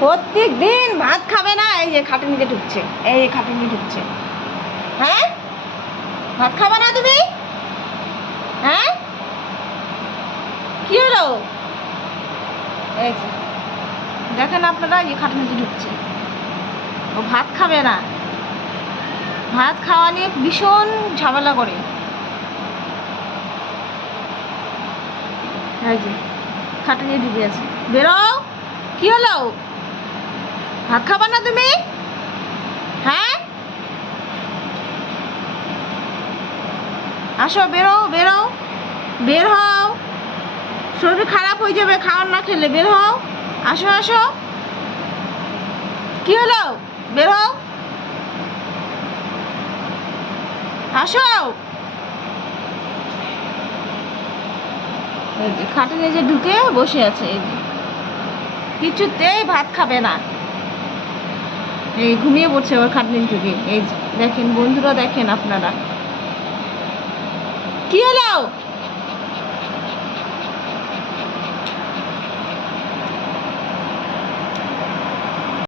প্রত্যেক দিন ভাত খাবে না, এই যে খাটের নিচে ঢুকছে, এই যে খাটের নিচে ঢুকছে। হ্যাঁ, ভাত খাবে না তুমি? হ্যাঁ, কি হলো? এই যে দেখেন আপনারা, এই খাটের নিচে ঢুকছে, ও ভাত খাবে না। ভাত খাওয়া নিয়ে ভীষণ ঝামেলা করে। এই যে খাটের নিচে ঢুকে আছে, বেরো। কি হলো? ভাত খাবা না তুমি? হ্যাঁ, আসো, বেরো বেরো, বের হও, শরীর খারাপ হয়ে যাবে খাবার না খেলে। বের হও, আসো আসো। কি হলো? বের হও, আসো। এই যে খাটের নিচে ঢুকে বসে আছে, এই যে কিছুতেই ভাত খাবে না। এই ঘুমিয়ে পড়ছে ওর খাটের নিচে ঢুকে। এই যে দেখেন বন্ধুরা, দেখেন আপনারা। কি হলো?